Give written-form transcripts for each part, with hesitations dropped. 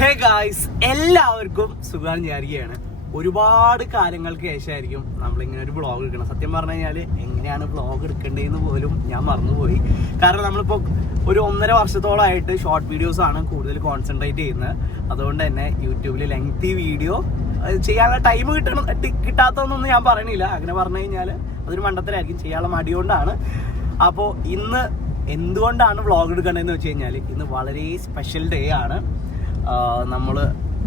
Hey guys, എല്ലാവർക്കും സുഖം വിചാരിക്കുകയാണ്. ഒരുപാട് കാലങ്ങൾക്ക് ശേഷമായിരിക്കും നമ്മളിങ്ങനെ ഒരു വ്ളോഗ് എടുക്കണം. സത്യം പറഞ്ഞു കഴിഞ്ഞാൽ എങ്ങനെയാണ് വ്ളോഗ് എടുക്കേണ്ടതെന്ന് പോലും ഞാൻ മറന്നുപോയി. കാരണം നമ്മളിപ്പോൾ ഒരു 1.5 വർഷത്തോളമായിട്ട് ഷോർട്ട് വീഡിയോസാണ് കൂടുതൽ കോൺസെൻട്രേറ്റ് ചെയ്യുന്നത്. അതുകൊണ്ട് തന്നെ യൂട്യൂബിൽ ലെങ്തി വീഡിയോ ചെയ്യാനുള്ള ടൈം കിട്ടാത്തതൊന്നും ഞാൻ പറയണില്ല. അങ്ങനെ പറഞ്ഞു കഴിഞ്ഞാൽ അതൊരു മണ്ടത്തരായിരിക്കും, ചെയ്യാനുള്ള മടികൊണ്ടാണ്. അപ്പോൾ ഇന്ന് എന്തുകൊണ്ടാണ് വ്ളോഗ് എടുക്കേണ്ടതെന്ന് വെച്ച് കഴിഞ്ഞാൽ ഇന്ന് വളരെ സ്പെഷ്യൽ ഡേ ആണ്. നമ്മൾ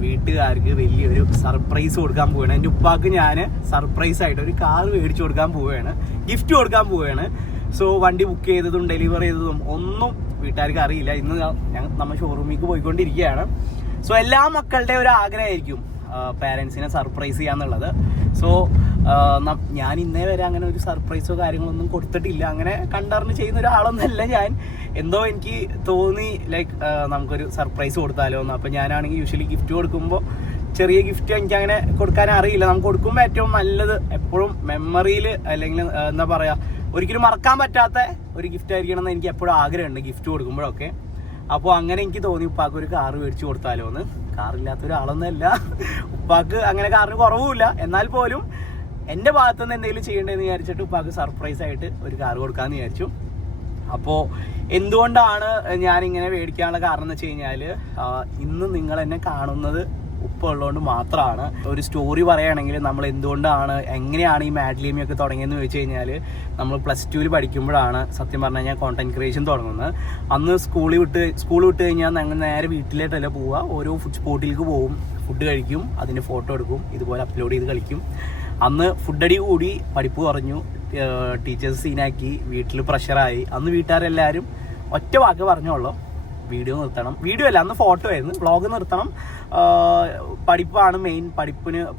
വീട്ടുകാർക്ക് വലിയൊരു സർപ്രൈസ് കൊടുക്കാൻ പോവുകയാണ്. എൻ്റെ ഉപ്പാക്ക് ഞാൻ സർപ്രൈസ് ആയിട്ട് ഒരു കാർ മേടിച്ചു കൊടുക്കാൻ പോവുകയാണ്, ഗിഫ്റ്റ് കൊടുക്കാൻ പോവുകയാണ്. സോ വണ്ടി ബുക്ക് ചെയ്തതും ഡെലിവറി ചെയ്തതും ഒന്നും വീട്ടുകാർക്ക് അറിയില്ല. ഇന്ന് നമ്മൾ ഷോറൂമിലേക്ക് പോയിക്കൊണ്ടിരിക്കുകയാണ്. സോ എല്ലാ മക്കളുടെ ഒരു ആഗ്രഹമായിരിക്കും പാരൻസിനെ സർപ്രൈസ് ചെയ്യാന്നുള്ളത്. സോ ഞാൻ ഇന്നേ വരെ അങ്ങനെ ഒരു സർപ്രൈസോ കാര്യങ്ങളൊന്നും കൊടുത്തിട്ടില്ല. അങ്ങനെ കണ്ടറിഞ്ഞ് ചെയ്യുന്ന ഒരാളൊന്നല്ല ഞാൻ. എന്തോ എനിക്ക് തോന്നി ലൈക്ക് നമുക്കൊരു സർപ്രൈസ് കൊടുത്താലോ എന്ന്. അപ്പം ഞാനാണെങ്കിൽ യൂഷ്വലി ഗിഫ്റ്റ് കൊടുക്കുമ്പോൾ ചെറിയ ഗിഫ്റ്റ് എനിക്ക് അങ്ങനെ കൊടുക്കാൻ അറിയില്ല. നമുക്ക് കൊടുക്കുമ്പോൾ ഏറ്റവും നല്ലത് എപ്പോഴും മെമ്മറിയിൽ അല്ലെങ്കിൽ എന്താ പറയുക, ഒരിക്കലും മറക്കാൻ പറ്റാത്ത ഒരു ഗിഫ്റ്റ് ആയിരിക്കണം എന്ന് എനിക്ക് എപ്പോഴും ആഗ്രഹമുണ്ട് ഗിഫ്റ്റ് കൊടുക്കുമ്പോഴൊക്കെ. അപ്പോൾ അങ്ങനെ എനിക്ക് തോന്നി ഉപ്പാക്ക് ഒരു കാറ് മേടിച്ചു കൊടുത്താലോ എന്ന്. കാറില്ലാത്ത ഒരാളൊന്നുമല്ല, ഉപ്പാക്ക് അങ്ങനെ കാറിന് കുറവുമില്ല. എന്നാൽ പോലും എൻ്റെ ഭാഗത്തുനിന്ന് എന്തെങ്കിലും ചെയ്യേണ്ടതെന്ന് വിചാരിച്ചിട്ട് ഉപ്പാക്ക് സർപ്രൈസ് ആയിട്ട് ഒരു കാറ് കൊടുക്കാമെന്ന് വിചാരിച്ചു. അപ്പോൾ എന്തുകൊണ്ടാണ് ഞാനിങ്ങനെ മേടിക്കാനുള്ള കാരണം എന്ന് വെച്ച് കഴിഞ്ഞാൽ ഇന്ന് നിങ്ങൾ എന്നെ കാണുന്നത് ഉപ്പ ഉള്ളതുകൊണ്ട് മാത്രമാണ്. ഒരു സ്റ്റോറി പറയുകയാണെങ്കിൽ നമ്മൾ എന്തുകൊണ്ടാണ് എങ്ങനെയാണ് ഈ മാഡ്ലിമിയൊക്കെ തുടങ്ങിയെന്ന് ചോദിച്ചു കഴിഞ്ഞാൽ നമ്മൾ +2 പഠിക്കുമ്പോഴാണ് സത്യം പറഞ്ഞു കഴിഞ്ഞാൽ കോണ്ടന്റ് ക്രിയേഷൻ തുടങ്ങുന്നത്. അന്ന് സ്കൂൾ വിട്ട് കഴിഞ്ഞാൽ ഞങ്ങൾ നേരെ വീട്ടിലേട്ടല്ല പോവുക. ഓരോ ഫുഡ് സ്പോട്ടിലേക്ക് പോവും, ഫുഡ് കഴിക്കും, അതിന് ഫോട്ടോ എടുക്കും, ഇതുപോലെ അപ്ലോഡ് ചെയ്ത് കളിക്കും. അന്ന് ഫുഡടി കൂടി പഠിപ്പ് കുറഞ്ഞു, ടീച്ചേഴ്സ് സീനാക്കി, വീട്ടിൽ പ്രഷറായി. അന്ന് വീട്ടുകാരെല്ലാവരും ഒറ്റ വാക്ക് പറഞ്ഞോളൂ, വീഡിയോ നിർത്തണം. വീഡിയോ അല്ല, അന്ന് ഫോട്ടോ ആയിരുന്നു, വ്ളോഗ് നിർത്തണം, പഠിപ്പാണ് മെയിൻ.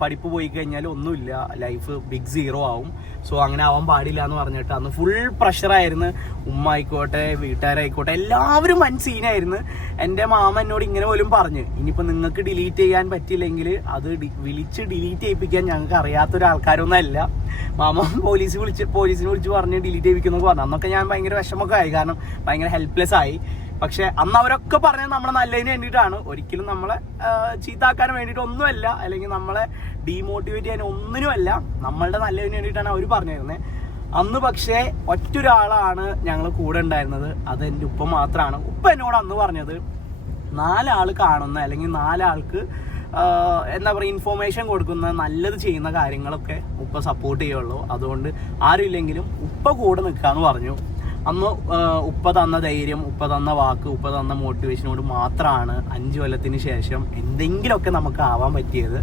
പഠിപ്പ് പോയി കഴിഞ്ഞാൽ ഒന്നുമില്ല, ലൈഫ് ബിഗ് സീറോ ആവും. സോ അങ്ങനെ ആവാൻ പാടില്ല എന്ന് പറഞ്ഞിട്ട് അന്ന് ഫുൾ പ്രഷറായിരുന്നു. ഉമ്മ ആയിക്കോട്ടെ, വീട്ടുകാരായിക്കോട്ടെ, എല്ലാവരും വൻ സീനായിരുന്നു. എൻ്റെ മാമ എന്നോട് ഇങ്ങനെ പോലും പറഞ്ഞു, ഇനിയിപ്പോൾ നിങ്ങൾക്ക് ഡിലീറ്റ് ചെയ്യാൻ പറ്റില്ലെങ്കിൽ അത് വിളിച്ച് ഡിലീറ്റ് ചെയ്യിപ്പിക്കാൻ ഞങ്ങൾക്ക് അറിയാത്തൊരാൾക്കാരൊന്നും അല്ല. മാമ പോലീസിനെ വിളിച്ച് പറഞ്ഞ് ഡിലീറ്റ് ചെയ്യിപ്പിക്കുന്നൊക്കെ പറഞ്ഞു. അന്നൊക്കെ ഞാൻ ഭയങ്കര വിഷമമൊക്കെ ആയി, കാരണം ഭയങ്കര ഹെൽപ്ലെസ് ആയി. പക്ഷെ അന്ന് അവരൊക്കെ പറഞ്ഞത് നമ്മളെ നല്ലതിന് വേണ്ടിയിട്ടാണ്, ഒരിക്കലും നമ്മളെ ചീത്താക്കാൻ വേണ്ടിയിട്ട് ഒന്നുമല്ല, അല്ലെങ്കിൽ നമ്മളെ ഡീമോട്ടിവേറ്റ് ചെയ്യാൻ ഒന്നിനുമല്ല, നമ്മളുടെ നല്ലതിന് വേണ്ടിയിട്ടാണ് അവർ പറഞ്ഞിരുന്നത് അന്ന്. പക്ഷേ ഒറ്റൊരാളാണ് ഞങ്ങൾ കൂടെ ഉണ്ടായിരുന്നത്, അത് എൻ്റെ ഉപ്പ മാത്രമാണ്. ഉപ്പ എന്നോട് അന്ന് പറഞ്ഞത് 4 ആൾ കാണുന്ന അല്ലെങ്കിൽ 4 ആൾക്ക് എന്താ പറയുക ഇൻഫോർമേഷൻ കൊടുക്കുന്ന നല്ലത് ചെയ്യുന്ന കാര്യങ്ങളൊക്കെ ഉപ്പ സപ്പോർട്ട് ചെയ്യുള്ളൂ. അതുകൊണ്ട് ആരുമില്ലെങ്കിലും ഉപ്പ കൂടെ നിൽക്കാന്ന് പറഞ്ഞു. അന്ന് ഉപ്പ തന്ന ധൈര്യം, ഉപ്പ തന്ന വാക്ക്, ഉപ്പ തന്ന മോട്ടിവേഷനോട് മാത്രമാണ് 5 കൊല്ലത്തിന് ശേഷം എന്തെങ്കിലുമൊക്കെ നമുക്ക് ആവാൻ പറ്റിയത്.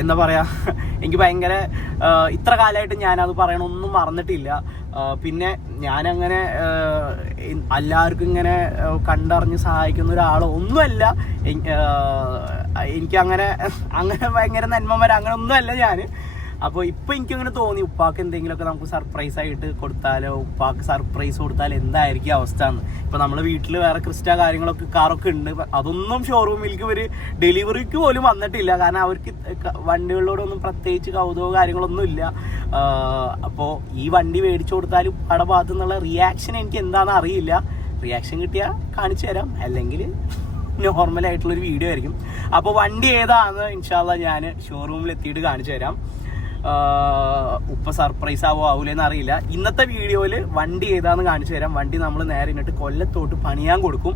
എന്താ പറയുക, എനിക്ക് ഭയങ്കര ഇത്ര കാലമായിട്ട് ഞാനത് പറയണമൊന്നും മറന്നിട്ടില്ല. പിന്നെ ഞാനങ്ങനെ എല്ലാവർക്കും ഇങ്ങനെ കണ്ടറിഞ്ഞ് സഹായിക്കുന്ന ഒരാളോ ഒന്നുമല്ല. എനിക്കങ്ങനെ ഭയങ്കര നന്മമാർ അങ്ങനെ ഒന്നുമല്ല ഞാൻ. അപ്പോൾ ഇപ്പോൾ എനിക്കങ്ങനെ തോന്നി, ഉപ്പാക്ക് എന്തെങ്കിലുമൊക്കെ നമുക്ക് സർപ്രൈസ് ആയിട്ട് കൊടുത്താലോ, ഉപ്പാക്ക് സർപ്രൈസ് കൊടുത്താൽ എന്തായിരിക്കും അവസ്ഥ എന്ന്. ഇപ്പോൾ നമ്മുടെ വീട്ടിൽ വേറെ ക്രിസ്റ്റ കാര്യങ്ങളൊക്കെ കാറൊക്കെ ഉണ്ട്, അതൊന്നും ഷോറൂമിലേക്ക് ഒരു ഡെലിവറിക്ക് പോലും വന്നിട്ടില്ല. കാരണം അവർക്ക് വണ്ടികളോടൊന്നും പ്രത്യേകിച്ച് കൗതുകമോ കാര്യങ്ങളൊന്നും ഇല്ല. അപ്പോൾ ഈ വണ്ടി മേടിച്ചു കൊടുത്താലും ഉപ്പാടെ ഭാഗത്തു നിന്നുള്ള റിയാക്ഷൻ എനിക്ക് എന്താണെന്ന് അറിയില്ല. റിയാക്ഷൻ കിട്ടിയാൽ കാണിച്ചു തരാം, അല്ലെങ്കിൽ നോർമലായിട്ടുള്ളൊരു വീഡിയോ ആയിരിക്കും. അപ്പോൾ വണ്ടി ഏതാണെന്ന് ഇൻഷാ അല്ലാഹ് ഞാൻ ഷോറൂമിൽ എത്തിയിട്ട് കാണിച്ചു തരാം. ഉപ്പ സർപ്രൈസ് ആവൂലെന്ന് അറിയില്ല. ഇന്നത്തെ വീഡിയോയിൽ വണ്ടി ഏതാന്ന് കാണിച്ചു തരാം. വണ്ടി നമ്മൾ നേരെ ഇന്നിട്ട് കൊല്ലത്തോട്ട് പണിയാൻ കൊടുക്കും.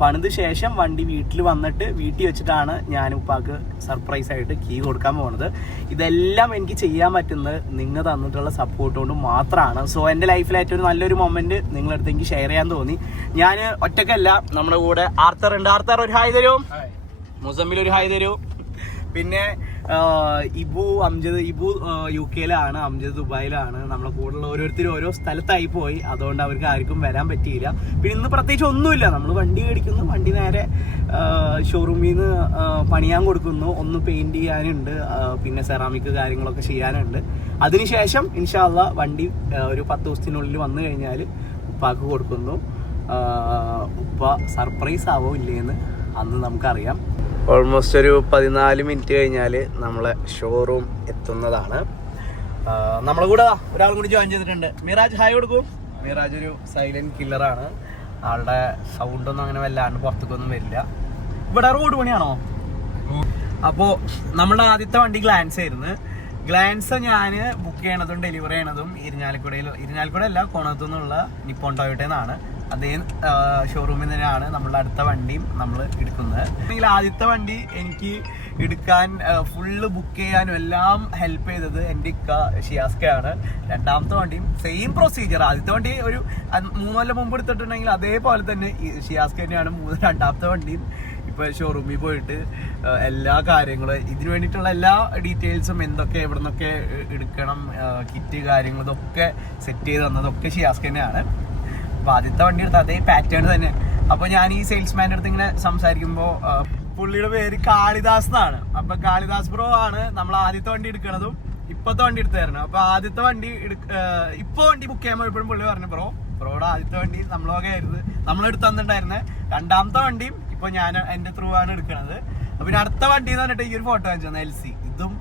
പണിത് ശേഷം വണ്ടി വീട്ടിൽ വന്നിട്ട് വീട്ടിൽ വെച്ചിട്ടാണ് ഞാൻ ഉപ്പാക്ക് സർപ്രൈസ് ആയിട്ട് കീ കൊടുക്കാൻ പോകുന്നത്. ഇതെല്ലാം എനിക്ക് ചെയ്യാൻ പറ്റുന്നത് നിങ്ങൾ തന്നിട്ടുള്ള സപ്പോർട്ട് കൊണ്ട് മാത്രമാണ്. സോ എൻ്റെ ലൈഫിൽ ഏറ്റവും നല്ലൊരു മൊമെന്റ് നിങ്ങളുടെ അടുത്ത് എനിക്ക് ഷെയർ ചെയ്യാൻ തോന്നി. ഞാൻ ഒറ്റക്കല്ല, നമ്മുടെ കൂടെ ആർത്തർ ഉണ്ട്. ആർത്തർ ഒരു ഹായ് തരും, മുസമ്മിൽ ഒരു ഹായ് തരും. പിന്നെ ഇബു UK-ലാണ്, അംജദ് ദുബായിലാണ്. നമ്മളെ കൂടെയുള്ള ഓരോരുത്തരും ഓരോ സ്ഥലത്തായി പോയി, അതുകൊണ്ട് അവർക്ക് ആർക്കും വരാൻ പറ്റിയില്ല. പിന്നെ ഇന്ന് പ്രത്യേകിച്ച് ഒന്നുമില്ല, നമ്മൾ വണ്ടി മേടിക്കുന്നു, വണ്ടി നേരെ ഷോറൂമിൽ നിന്ന് പണിയാൻ കൊടുക്കുന്നു. ഒന്ന് പെയിന്റ് ചെയ്യാനുണ്ട്, പിന്നെ സെറാമിക് കാര്യങ്ങളൊക്കെ ചെയ്യാനുണ്ട്. അതിനുശേഷം ഇൻഷാ അല്ലാഹ് വണ്ടി ഒരു 10 ദിവസത്തിനുള്ളിൽ വന്നു കഴിഞ്ഞാൽ ഉപ്പാക്ക് കൊടുക്കുന്നു. ഉപ്പ സർപ്രൈസ് ആവോ ഇല്ലേന്ന് അന്ന് നമുക്കറിയാം. ഓൾമോസ്റ്റ് ഒരു 14 മിനിറ്റ് കഴിഞ്ഞാൽ നമ്മളെ ഷോറൂം എത്തുന്നതാണ്. നമ്മളെ കൂടെ ഒരാൾ കൂടി ജോയിൻ ചെയ്തിട്ടുണ്ട്. മിറാജ് ഹായ് കൊടുക്കും. മിറാജ് ഒരു സൈലന്റ് കില്ലറാണ്. ആളുടെ സൗണ്ടൊന്നും അങ്ങനെ വല്ലാണ്ട് പുറത്തേക്കൊന്നും വരില്ല. ഇവിടെ റോഡ് പണിയാണോ? അപ്പോ നമ്മുടെ ആദ്യത്തെ വണ്ടി ഗ്ലാൻസ് ആയിരുന്നു. ഗ്ലാൻസ് ഞാൻ ബുക്ക് ചെയ്യണതും ഡെലിവറി ചെയ്യണതും ഇരിഞ്ഞാലക്കുട അല്ല, കോണത്തു നിന്നുള്ള നിപ്പോൺ ടൊയോട്ടയിൽ അതേ ഷോറൂമിൽ തന്നെയാണ് നമ്മളുടെ അടുത്ത വണ്ടിയും നമ്മൾ എടുക്കുന്നത്. അല്ലെങ്കിൽ ആദ്യത്തെ വണ്ടി എനിക്ക് എടുക്കാൻ ഫുള്ള് ബുക്ക് ചെയ്യാനും എല്ലാം ഹെൽപ്പ് ചെയ്തത് എൻ്റെ ഇക്ക ഷിയാസ്കയാണ്. രണ്ടാമത്തെ വണ്ടിയും സെയിം പ്രൊസീജിയർ. ആദ്യത്തെ വണ്ടി ഒരു 3 കൊല്ലം മുമ്പ് എടുത്തിട്ടുണ്ടെങ്കിൽ അതേപോലെ തന്നെ ഷിയാസ്ക തന്നെയാണ് രണ്ടാമത്തെ വണ്ടിയും. ഇപ്പോൾ ഷോറൂമിൽ പോയിട്ട് എല്ലാ കാര്യങ്ങളും ഇതിനു വേണ്ടിയിട്ടുള്ള എല്ലാ ഡീറ്റെയിൽസും എന്തൊക്കെ എവിടെ നിന്നൊക്കെ എടുക്കണം, കിറ്റ് കാര്യങ്ങൾ ഇതൊക്കെ സെറ്റ് ചെയ്ത് തന്നതൊക്കെ ഷിയാസ്ക തന്നെയാണ്. അപ്പോൾ ആദ്യത്തെ വണ്ടി എടുത്ത് അതേ പാറ്റേൺ തന്നെ. അപ്പോൾ ഞാൻ ഈ സെയിൽസ്മാൻ്റെ അടുത്ത് ഇങ്ങനെ സംസാരിക്കുമ്പോൾ പുള്ളിയുടെ പേര് കാളിദാസ് എന്നാണ്. അപ്പോൾ കാളിദാസ് ബ്രോ ആണ് നമ്മൾ ആദ്യത്തെ വണ്ടി എടുക്കണതും ഇപ്പോഴത്തെ വണ്ടി എടുത്തു തരണം. അപ്പോൾ ആദ്യത്തെ വണ്ടി ഇപ്പോൾ വണ്ടി ബുക്ക് ചെയ്യാൻ പോയപ്പോഴും പുള്ളി പറഞ്ഞു ബ്രോയുടെ ആദ്യത്തെ വണ്ടി നമ്മളൊക്കെ ആയിരുന്നു, നമ്മളെടുത്ത് തന്നിട്ടുണ്ടായിരുന്നത്. രണ്ടാമത്തെ വണ്ടിയും ഇപ്പോൾ ഞാൻ എൻ്റെ ത്രൂ ആണ് എടുക്കണത്. അപ്പോൾ പിന്നെ അടുത്ത വണ്ടി എന്ന് പറഞ്ഞിട്ട് ഈ ഒരു ഫോട്ടോ വെച്ചു തന്നെ LC. ഇതും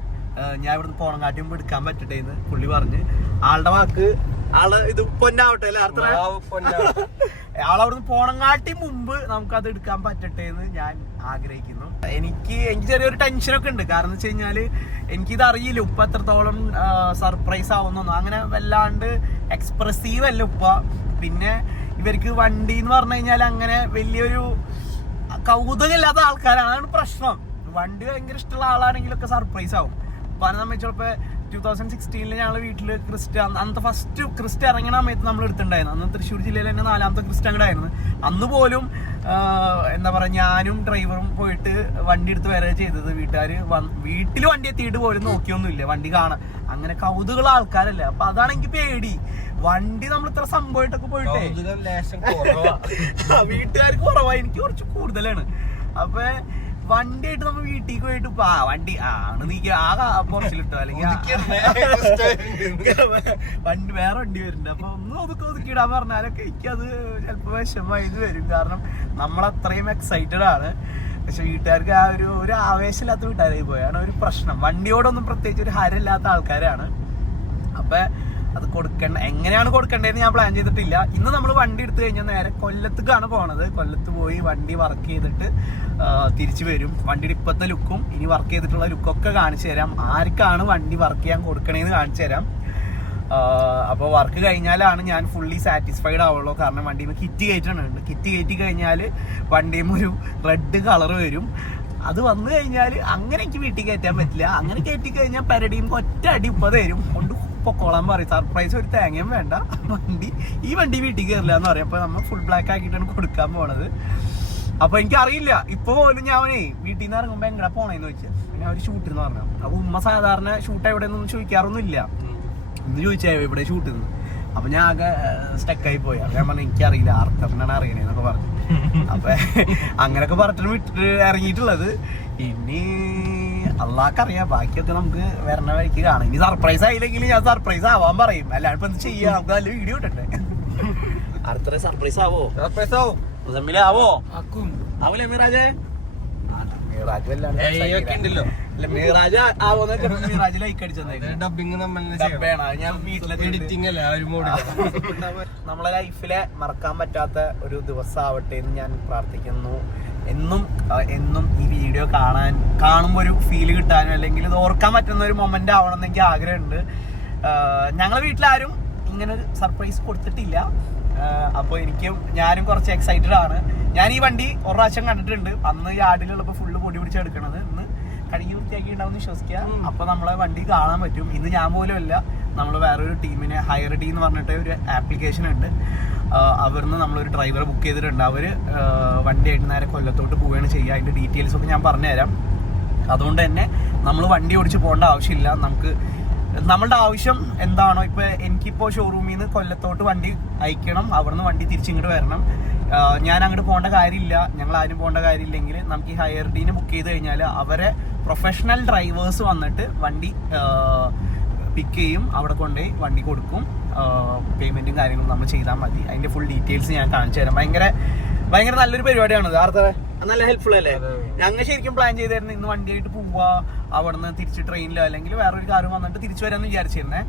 ഞാൻ ഇവിടുന്ന് പോണങ്ങാട്ടി മുമ്പ് എടുക്കാൻ പറ്റട്ടെ എന്ന് പുള്ളി പറഞ്ഞ്. ആളുടെ വാക്ക് ആള് ഇത് പൊന്നാവട്ടെ അല്ലേ, ആളവിടുന്ന് പോണങ്ങാട്ടി മുമ്പ് നമുക്കത് എടുക്കാൻ പറ്റട്ടെ എന്ന് ഞാൻ ആഗ്രഹിക്കുന്നു. എനിക്ക് ചെറിയൊരു ടെൻഷനൊക്കെ ഉണ്ട്. കാരണം വെച്ച് കഴിഞ്ഞാല് എനിക്കിത് അറിയില്ല ഉപ്പ എത്രത്തോളം സർപ്രൈസ് ആവുന്നൊന്നും. അങ്ങനെ വല്ലാണ്ട് എക്സ്പ്രസീവ് അല്ല ഉപ്പ. പിന്നെ ഇവർക്ക് വണ്ടി എന്ന് പറഞ്ഞു കഴിഞ്ഞാൽ അങ്ങനെ വലിയൊരു കൗതുകമില്ലാത്ത ആൾക്കാരാണ്. അതാണ് പ്രശ്നം. വണ്ടി ഭയങ്കര ഇഷ്ടമുള്ള ആളാണെങ്കിലൊക്കെ സർപ്രൈസ് ആവും. ഉപ്പാനെ സംബന്ധിച്ചപ്പോൾ 2016 ഞങ്ങൾ വീട്ടില് ക്രിസ്റ്റ, അന്നത്തെ ഫസ്റ്റ് ക്രിസ്റ്റ ഇറങ്ങണ സമയത്ത് നമ്മൾ എടുത്തിട്ടുണ്ടായിരുന്നു. അന്ന് തൃശ്ശൂർ ജില്ലയിൽ തന്നെ 4ാമത്തെ ക്രിസ്റ്റ അങ്ങോട്ടായിരുന്നു. അന്ന് പോലും എന്താ പറയുക, ഞാനും ഡ്രൈവറും പോയിട്ട് വണ്ടി എടുത്ത് വരെ ചെയ്തത്. വീട്ടിൽ വണ്ടി എത്തിയിട്ട് പോലും നോക്കിയൊന്നുമില്ല, വണ്ടി കാണാൻ. അങ്ങനെ കൗതുകമുള്ള ആൾക്കാരല്ലേ. അപ്പൊ അതാണ് എനിക്ക് പേടി. വണ്ടി നമ്മൾ ഇത്ര സംഭവമായിട്ടൊക്കെ പോയിട്ടേ വീട്ടുകാർക്ക് കുറവാ, എനിക്ക് കുറച്ച് കൂടുതലാണ്. അപ്പൊ വണ്ടിയായിട്ട് നമ്മൾ വീട്ടിലേക്ക് പോയിട്ട് വണ്ടി ആണ് നീ പുറച്ചിലിട്ടോ, അല്ലെങ്കിൽ വണ്ടി വേറെ വണ്ടി വരുന്നുണ്ട്. അപ്പൊ ഒന്ന് ഒതുക്കിയിടാൻ പറഞ്ഞാലൊക്കെ എനിക്കത് ചിലപ്പോൾ വിഷമമായത് വരും. കാരണം നമ്മളത്രയും എക്സൈറ്റഡ് ആണ്. പക്ഷെ വീട്ടുകാർക്ക് ആ ഒരു ആവേശമില്ലാത്ത വീട്ടുകാരായി പോയാണ് ഒരു പ്രശ്നം. വണ്ടിയോടൊന്നും പ്രത്യേകിച്ച് ഒരു ഹരമില്ലാത്ത ആൾക്കാരാണ്. അപ്പൊ അത് എങ്ങനെയാണ് കൊടുക്കേണ്ടതെന്ന് ഞാൻ പ്ലാൻ ചെയ്തിട്ടില്ല. ഇന്ന് നമ്മൾ വണ്ടി എടുത്തു കഴിഞ്ഞാൽ നേരെ കൊല്ലത്തേക്കാണ് പോണത്. കൊല്ലത്ത് പോയി വണ്ടി വർക്ക് ചെയ്തിട്ട് തിരിച്ചു വരും. വണ്ടിയുടെ ഇപ്പോഴത്തെ ലുക്കും ഇനി വർക്ക് ചെയ്തിട്ടുള്ള ലുക്കൊക്കെ കാണിച്ചു തരാം. ആർക്കാണ് വണ്ടി വർക്ക് ചെയ്യാൻ കൊടുക്കണേന്ന് കാണിച്ചു തരാം. അപ്പോൾ വർക്ക് കഴിഞ്ഞാലാണ് ഞാൻ ഫുള്ളി സാറ്റിസ്ഫൈഡ് ആവുള്ളൂ. കാരണം വണ്ടിയിൽ നിന്ന് കിറ്റ് കയറ്റുന്നുണ്ട്. കിറ്റ് കയറ്റി കഴിഞ്ഞാൽ വണ്ടിയിൽ നിന്ന് ഒരു റെഡ് കളർ വരും. അത് വന്നു കഴിഞ്ഞാൽ അങ്ങനെ എനിക്ക് വീട്ടിൽ കയറ്റാൻ പറ്റില്ല. അങ്ങനെ കയറ്റി കഴിഞ്ഞാൽ പരടിയും ഒറ്റ അടി ഇപ്പൊ തരും, കൊണ്ട് പൊക്കോളാൻ പറയും. സർപ്രൈസ് ഒരു തേങ്ങയും വേണ്ട, ഈ വണ്ടി വീട്ടിൽ കയറില്ല എന്ന് പറയും. അപ്പൊ നമ്മൾ ഫുൾ ബ്ലാക്ക് ആക്കിയിട്ടാണ് കൊടുക്കാൻ പോണത്. അപ്പൊ എനിക്കറിയില്ല, ഇപ്പൊ പോലും ഞാനേ വീട്ടിൽ നിന്ന് ഇറങ്ങുമ്പോ എങ്ങനെ പോണേന്ന് ചോദിച്ചാൽ ഞാൻ ഒരു ഷൂട്ടിന്ന് പറഞ്ഞു. അപ്പൊ ഉമ്മ സാധാരണ ഷൂട്ട് എവിടെയൊന്നും ചോദിക്കാറൊന്നും ഇല്ല. ഇന്ന് ചോദിച്ചാ ഇവിടെ ഷൂട്ട് നിന്ന്. അപ്പൊ ഞാൻ ആകെ സ്റ്റക്കായി പോയി. ഞാൻ പറഞ്ഞു എനിക്കറിയില്ല, ആർക്കറിനാണ് അറിയണേന്നൊക്കെ പറഞ്ഞു. അപ്പൊ അങ്ങനെയൊക്കെ പറഞ്ഞിട്ട് വിട്ടിട്ട് ഇറങ്ങിയിട്ടുള്ളത്. ഇനി അള്ളാഹ്ക്കറിയാം, ബാക്കിയൊക്കെ നമുക്ക് വരണ വഴിക്ക് കാണാം. ഇനി സർപ്രൈസ് ആയില്ലെങ്കിൽ ഞാൻ സർപ്രൈസ് ആവാൻ പറയും. അല്ലാണ്ട് ഇപ്പൊ എന്ത് ചെയ്യാം, നമുക്ക് നല്ല വീഡിയോ ഇട്ടട്ടെ. അടുത്ത സർപ്രൈസ് ആവോ? സർപ്രൈസ് ആവോ? ആവോ? ആവൂലേ മീറാജ്? മീറാജ് വല്ലാണ്ടല്ലോ. മീറാജ് ആവോന്ന് മീറാജ് ലൈക്ക് അടിച്ചെന്നേക്കും. ഞാൻ വീട്ടിലൊക്കെ എഡിറ്റിംഗ് അല്ല, നമ്മളെ ലൈഫിലെ മറക്കാൻ പറ്റാത്ത ഒരു ദിവസം ആവട്ടെ എന്ന് ഞാൻ പ്രാർത്ഥിക്കുന്നു. എന്നും ഈ വീഡിയോ കാണുമ്പോൾ ഒരു ഫീല് കിട്ടാനും അല്ലെങ്കിൽ ഇത് ഓർക്കാൻ പറ്റുന്ന ഒരു മൊമെന്റ് ആവണം എന്ന് എനിക്ക് ആഗ്രഹമുണ്ട്. ഞങ്ങളെ വീട്ടിലാരും ഇങ്ങനെ ഒരു സർപ്രൈസ് കൊടുത്തിട്ടില്ല. അപ്പോൾ ഞാനും കുറച്ച് എക്സൈറ്റഡ് ആണ്. ഞാൻ ഈ വണ്ടി ഒരു പ്രാവശ്യം കണ്ടിട്ടുണ്ട്. അന്ന് യാർഡിലുള്ളപ്പോൾ ഫുള്ള് പൊടി പിടിച്ചെടുക്കണത്. ഇന്ന് കഴുകി വൃത്തിയാക്കി ഉണ്ടാവും വിശ്വസിക്കുക. അപ്പോൾ നമ്മളെ വണ്ടി കാണാൻ പറ്റും. ഇന്ന് ഞാൻ പോലും അല്ല, നമ്മൾ വേറൊരു ടീമിനെ ഹയർഡി എന്ന് പറഞ്ഞിട്ട് ഒരു ആപ്ലിക്കേഷൻ ഉണ്ട്. അവിടുന്ന് നമ്മളൊരു ഡ്രൈവറെ ബുക്ക് ചെയ്തിട്ടുണ്ട്. അവർ വണ്ടിയായിട്ട് നേരെ കൊല്ലത്തോട്ട് പോവുകയാണ് ചെയ്യുക. അതിൻ്റെ ഡീറ്റെയിൽസ് ഒക്കെ ഞാൻ പറഞ്ഞുതരാം. അതുകൊണ്ട് തന്നെ നമ്മൾ വണ്ടി ഓടിച്ച് പോകേണ്ട ആവശ്യമില്ല. നമ്മളുടെ ആവശ്യം എന്താണോ, ഇപ്പൊ എനിക്കിപ്പോ ഷോറൂമിൽ നിന്ന് കൊല്ലത്തോട്ട് വണ്ടി അയക്കണം, അവിടുന്ന് വണ്ടി തിരിച്ചിങ്ങോട്ട് വരണം. ഞാൻ അങ്ങോട്ട് പോകേണ്ട കാര്യമില്ല, ഞങ്ങൾ ആരും പോകേണ്ട കാര്യമില്ലെങ്കിൽ നമുക്ക് ഈ ഹയർഡീനെ ബുക്ക് ചെയ്ത് കഴിഞ്ഞാൽ അവരെ പ്രൊഫഷണൽ ഡ്രൈവേഴ്സ് വന്നിട്ട് വണ്ടി പിക്ക് ചെയ്യും, അവിടെ കൊണ്ടുപോയി വണ്ടി കൊടുക്കും. പേയ്മെന്റും കാര്യങ്ങളും നമ്മൾ ചെയ്താൽ മതി. അതിന്റെ ഫുൾ ഡീറ്റെയിൽസ് ഞാൻ കാണിച്ചു തരാം. ഭയങ്കര നല്ലൊരു പരിപാടിയാണ്. നല്ല ഹെൽപ്ഫുൾ അല്ലേ? ഞങ്ങൾ ശരിക്കും പ്ലാൻ ചെയ്തായിരുന്നു ഇന്ന് വണ്ടിയായിട്ട് പോവുക, അവിടുന്ന് തിരിച്ച് ട്രെയിനിലോ അല്ലെങ്കിൽ വേറൊരു കാറ് വന്നിട്ട് തിരിച്ചു വരാമെന്ന് വിചാരിച്ചിരുന്നേ.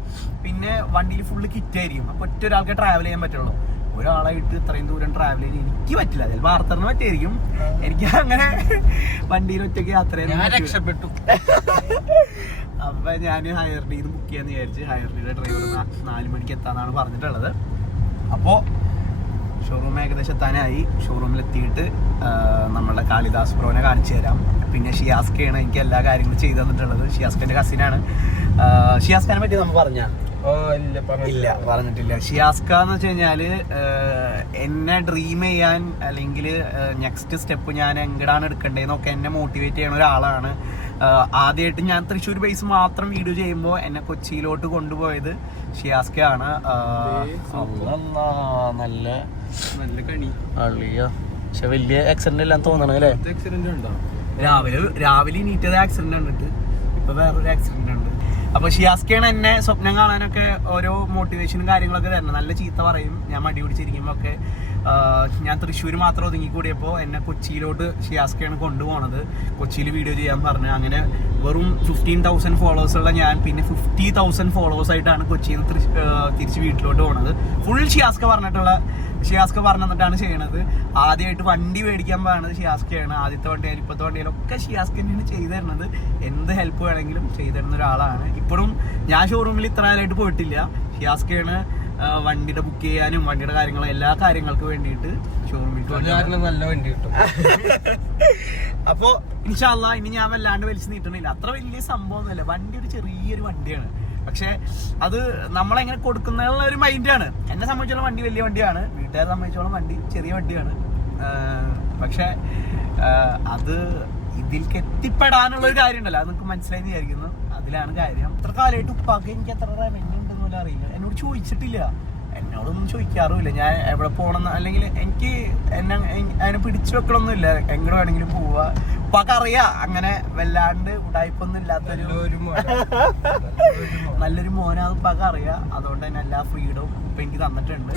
പിന്നെ വണ്ടിയിൽ ഫുള്ള് കിറ്റ് ആയിരിക്കും. അപ്പൊ ഒറ്റ ഒരാൾക്ക് ട്രാവൽ ചെയ്യാൻ പറ്റുള്ളൂ. ഒരാളായിട്ട് ഇത്രയും ദൂരം ട്രാവൽ ചെയ്യാൻ എനിക്ക് പറ്റില്ല. ചിലപ്പോൾ ആർത്തറിന് പറ്റിയായിരിക്കും, എനിക്ക് അങ്ങനെ വണ്ടിയിൽ ഒറ്റയ്ക്ക് യാത്ര ചെയ്യാൻ രക്ഷപ്പെട്ടു. അപ്പൊ ഞാൻ ഹയർഡിന്ന് ബുക്ക് ചെയ്യാന്ന് വിചാരിച്ച് ഹയർഡിയുടെ ഡ്രൈവർ 4 മണിക്ക് എത്താന്നാണ് പറഞ്ഞിട്ടുള്ളത്. അപ്പോൾ ഷോറൂം ഏകദേശം എത്താനായി. ഷോറൂമിലെത്തിയിട്ട് നമ്മളുടെ കാളിദാസ് ബ്രോനെ കാണിച്ചു തരാം. പിന്നെ ഷിയാസ്കയാണ് എനിക്ക് എല്ലാ കാര്യങ്ങളും ചെയ്തു തന്നിട്ടുള്ളത്. ഷിയാസ്കന്റെ കസിനാണ്. ഷിയാസ്കനെ പറ്റി നമ്മൾ ഇല്ല പറഞ്ഞിട്ടില്ല. ഷിയാസ്ക എന്ന് വെച്ച് കഴിഞ്ഞാല് എന്നെ ഡ്രീം ചെയ്യാൻ അല്ലെങ്കിൽ നെക്സ്റ്റ് സ്റ്റെപ്പ് ഞാൻ എങ്ങടാണ് എടുക്കേണ്ടതെന്നൊക്കെ എന്നെ മോട്ടിവേറ്റ് ചെയ്യുന്ന ഒരാളാണ്. ആദ്യമായിട്ട് ഞാൻ തൃശ്ശൂർ ബേസ് മാത്രം വീഡിയോ ചെയ്യുമ്പോൾ എന്നെ കൊച്ചിയിലോട്ട് കൊണ്ടുപോയത് ഷിയാസ്കയാണ്. നല്ല നല്ല കണി അള്ളിയ. പക്ഷെ വലിയ ആക്സിഡന്റ് എല്ലാം തോന്നണം അല്ലേ? രാവിലെ നീറ്റത് ആക്സിഡന്റ് കണ്ടിട്ട് ഇപ്പൊ വേറൊരു ആക്സിഡന്റ് ഉണ്ട്. അപ്പൊ ഷിയാസ്കയാണ് എന്നെ സ്വപ്നം കാണാനൊക്കെ ഓരോ മോട്ടിവേഷനും കാര്യങ്ങളൊക്കെ തരണം. നല്ല ചീത്ത പറയും ഞാൻ മടി പിടിച്ചിരിക്കുമ്പോ ഒക്കെ. ഞാൻ തൃശ്ശൂർ മാത്രം ഒതുങ്ങിക്കൂടിയപ്പോൾ എന്നെ കൊച്ചിയിലോട്ട് ഷിയാസ്കയാണ് കൊണ്ടുപോകണത്. കൊച്ചിയിൽ വീഡിയോ ചെയ്യാൻ പറഞ്ഞു. അങ്ങനെ വെറും 15,000 ഫോളോവേഴ്സ് ഉള്ള ഞാൻ പിന്നെ 50,000 ഫോളോവേഴ്സ് ആയിട്ടാണ് കൊച്ചിയിൽ നിന്ന് തിരിച്ച് വീട്ടിലോട്ട് പോണത്. ഫുൾ ഷിയാസ്ക പറഞ്ഞിട്ടാണ് ചെയ്യണത്. ആദ്യമായിട്ട് വണ്ടി മേടിക്കാൻ പോകുന്നത് ഷിയാസ്കയാണ്. ആദ്യത്തെ വണ്ടിയായാലും ഇപ്പോഴത്തെ വണ്ടിയിലൊക്കെ ഷിയാസ്ക തന്നെയാണ് ചെയ്തു തരുന്നത്. എന്ത് ഹെൽപ്പ് വേണമെങ്കിലും ചെയ്തു തരുന്ന ഒരാളാണ്. ഇപ്പോഴും ഞാൻ ഷോറൂമിൽ ഇത്ര കാലമായിട്ട് പോയിട്ടില്ല. ഷിയാസ്കയാണ് വണ്ടിയുടെ ബുക്ക് ചെയ്യാനും വണ്ടിയുടെ കാര്യങ്ങളും എല്ലാ കാര്യങ്ങൾക്കും വേണ്ടിയിട്ട് ഷോറൂമിൽ നല്ല വണ്ടി കിട്ടും. അപ്പോ ഇൻഷാ അല്ലാഹ് ഇനി ഞാൻ വല്ലാണ്ട് വലിച്ചു നീട്ടണില്ല. അത്ര വലിയ സംഭവമൊന്നുമല്ല. വണ്ടി ഒരു ചെറിയൊരു വണ്ടിയാണ്. പക്ഷെ അത് നമ്മളെങ്ങനെ കൊടുക്കുന്ന ഒരു മൈൻഡാണ്. എന്നെ സംബന്ധിച്ചോളം വണ്ടി വലിയ വണ്ടിയാണ്, വീട്ടുകാരെ സംബന്ധിച്ചോളം വണ്ടി ചെറിയ വണ്ടിയാണ്. പക്ഷെ അത് ഇതിലേക്ക് എത്തിപ്പെടാനുള്ള ഒരു കാര്യം ഉണ്ടല്ലോ, അത് നിങ്ങൾക്ക് മനസ്സിലായി വിചാരിക്കുന്നു. അതിലാണ് കാര്യം. അത്ര കാലമായിട്ട് ഉപ്പാക്ക് എനിക്ക് എത്ര റവന്യൂ ഉണ്ടെന്ന് പോലും അറിയില്ല. എന്നോട് ചോദിച്ചിട്ടില്ല, എന്നോടൊന്നും ചോദിക്കാറുമില്ല. ഞാൻ എവിടെ പോകണം അല്ലെങ്കിൽ എനിക്ക് അതിനെ പിടിച്ചു വെക്കണമൊന്നുമില്ല. എങ്ങോട്ട് വേണമെങ്കിലും പോവുക. ഉപ്പാക്ക് അറിയാം അങ്ങനെ വല്ലാണ്ട് ഉടായ്പൊന്നും ഇല്ലാത്തൊരു നല്ലൊരു മോനാണ് ഉപ്പാക്ക് അറിയാം. അതുകൊണ്ട് തന്നെ എല്ലാ ഫ്രീഡവും ഉപ്പ എനിക്ക് തന്നിട്ടുണ്ട്.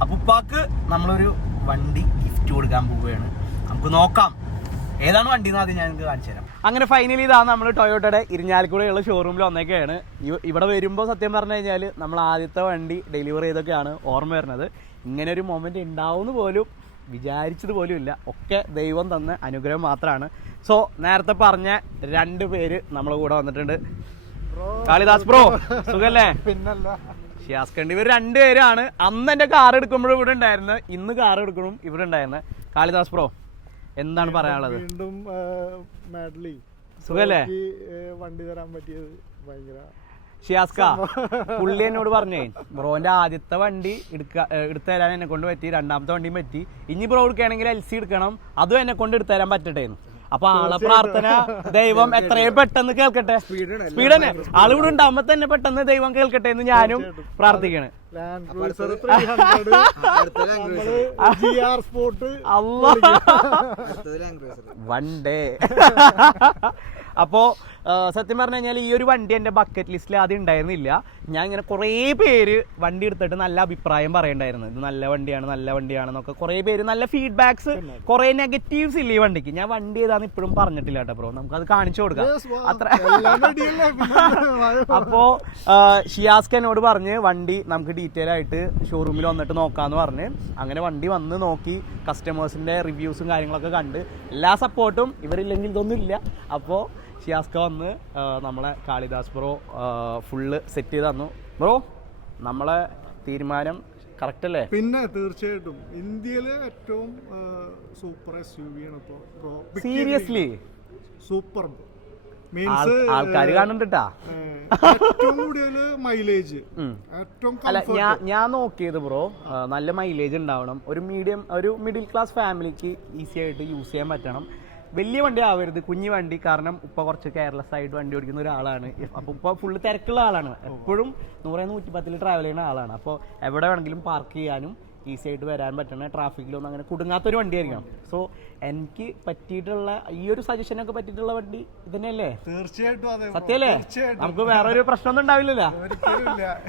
അപ്പൊ ഉപ്പാക്ക് നമ്മളൊരു വണ്ടി ഗിഫ്റ്റ് കൊടുക്കാൻ പോവുകയാണ്. നമുക്ക് നോക്കാം ഏതാണ് വണ്ടി എന്ന് ആദ്യം ഞാൻ നിങ്ങൾക്ക് കാണിച്ചു തരാം. അങ്ങനെ ഫൈനലി ഇതാണ് നമ്മൾ ടൊയോട്ടയുടെ ഇരിഞ്ഞാലക്കുടയുള്ള ഷോറൂമിൽ വന്നേക്കാണ്. ഇവിടെ വരുമ്പോൾ സത്യം പറഞ്ഞു കഴിഞ്ഞാൽ നമ്മൾ ആദ്യത്തെ വണ്ടി ഡെലിവറി ചെയ്തൊക്കെയാണ് ഓർമ്മ വരുന്നത്. ഇങ്ങനെ ഒരു മൊമെന്റ് ഉണ്ടാവുമെന്ന് പോലും വിചാരിച്ചത് പോലും ഇല്ല. ഒക്കെ ദൈവം തന്ന അനുഗ്രഹം മാത്രമാണ്. സോ നേരത്തെ പറഞ്ഞ 2 പേര് നമ്മളെ കൂടെ വന്നിട്ടുണ്ട്. കാളിദാസ് ബ്രോ സുഖല്ലേ? പിന്നല്ല. ഷിയാസ്കണ്ട്. ഇവർ 2 പേരാണ് അന്ന് എന്റെ കാർ എടുക്കുമ്പോഴും ഇവിടെ ഉണ്ടായിരുന്നു, ഇന്ന് കാർ എടുക്കണം ഇവിടെ ഉണ്ടായിരുന്നു. കാളിദാസ് ബ്രോ എന്താണ് പറയാനുള്ളത്? വീണ്ടും സുഖല്ലേ? വണ്ടി തരാൻ പറ്റിയത് ഭയങ്കര. ഷിയാസ്ക പുള്ളി എന്നോട് പറഞ്ഞേ ബ്രോന്റെ ആദ്യത്തെ വണ്ടി എടുത്തു തരാൻ എന്നെ കൊണ്ട് പറ്റി, 2ാമത്തെ വണ്ടിയും പറ്റി. ഇനി ബ്രോ എടുക്കുകയാണെങ്കിൽ LC എടുക്കണം, അതും എന്നെ കൊണ്ട് എടുത്തു തരാൻ പറ്റട്ടെ. അപ്പൊ ആളെ പ്രാർത്ഥന ദൈവം എത്രയും പെട്ടെന്ന് കേൾക്കട്ടെ. സ്പീഡ് തന്നെ ആളിവിടെ ഉണ്ടാവുമ്പോ തന്നെ പെട്ടെന്ന് ദൈവം കേൾക്കട്ടെ എന്ന് ഞാനും പ്രാർത്ഥിക്കണേ. One day. അപ്പോ സത്യം പറഞ്ഞു കഴിഞ്ഞാൽ ഈ ഒരു വണ്ടി എൻ്റെ ബക്കറ്റ് ലിസ്റ്റിൽ ആദ്യം ഉണ്ടായിരുന്നില്ല. ഞാൻ ഇങ്ങനെ കുറേ പേര് വണ്ടി എടുത്തിട്ട് നല്ല അഭിപ്രായം പറയണ്ടായിരുന്നു. ഇത് നല്ല വണ്ടിയാണെന്നൊക്കെ കുറേ പേര് നല്ല ഫീഡ്ബാക്സ്, കുറേ നെഗറ്റീവ്സ് ഇല്ല ഈ വണ്ടിക്ക്. ഞാൻ വണ്ടി ഏതാന്ന് ഇപ്പോഴും പറഞ്ഞിട്ടില്ല കേട്ടോ ബ്രോ, നമുക്കത് കാണിച്ചു കൊടുക്കാം അത്ര. അപ്പോ ഷിയാസ്ക എന്നോട് പറഞ്ഞ് വണ്ടി നമുക്ക് ഡീറ്റെയിൽ ആയിട്ട് ഷോറൂമിൽ വന്നിട്ട് നോക്കാന്ന് പറഞ്ഞ് അങ്ങനെ വണ്ടി വന്ന് നോക്കി കസ്റ്റമേഴ്സിന്റെ റിവ്യൂസും കാര്യങ്ങളൊക്കെ കണ്ട് എല്ലാ സപ്പോർട്ടും ഇവരില്ലെങ്കിൽ ഇതൊന്നും ഇല്ല. അപ്പോൾ ഷിയാസ്ക വന്ന് നമ്മളെ കാളിദാസ് ബ്രോ ഫുള്ള് സെറ്റ് ചെയ്ത് തന്നു. ബ്രോ നമ്മളെ തീരുമാനം കറക്റ്റ് അല്ലേ? പിന്നെ തീർച്ചയായിട്ടും ഇന്ത്യയിലെ ഏറ്റവും സൂപ്പർ SUV ആണ് ഇപ്പോ ബ്രോ. സീരിയസ്ലി സൂപ്പർ ആൾക്കാർ കാണുന്നുണ്ടാ. ഏറ്റവും കൂടുതൽ മൈലേജ്, ഏറ്റവും അല്ല ഞാൻ നോക്കിയത് ബ്രോ നല്ല മൈലേജ് ഉണ്ടാവണം. ഒരു മിഡിൽ ക്ലാസ് ഫാമിലിക്ക് ഈസി ആയിട്ട് യൂസ് ചെയ്യാൻ പറ്റണം. വലിയ വണ്ടി ആവരുത്, കുഞ്ഞു വണ്ടി. കാരണം ഉപ്പ കുറച്ച് കെയർലെസ് ആയിട്ട് വണ്ടി ഓടിക്കുന്ന ഒരാളാണ്. അപ്പൊ ഉപ്പ ഫുള്ള് തിരക്കുള്ള ആളാണ്. എപ്പോഴും 100-110 ട്രാവൽ ചെയ്യുന്ന ആളാണ്. അപ്പോൾ എവിടെ വേണമെങ്കിലും പാർക്ക് ചെയ്യാനും ഈസി ആയിട്ട് വരാൻ പറ്റണ, ട്രാഫിക്കിലൊന്നും അങ്ങനെ കുടുങ്ങാത്തൊരു വണ്ടി ആയിരിക്കണം. സോ എനിക്ക് പറ്റിയിട്ടുള്ള ഈ ഒരു സജഷനൊക്കെ പറ്റിയിട്ടുള്ള വണ്ടി ഇതന്നെയല്ലേ? തീർച്ചയായിട്ടും സത്യല്ലേ? നമുക്ക് വേറെ ഒരു പ്രശ്നമൊന്നും ഉണ്ടാവില്ലല്ലോ.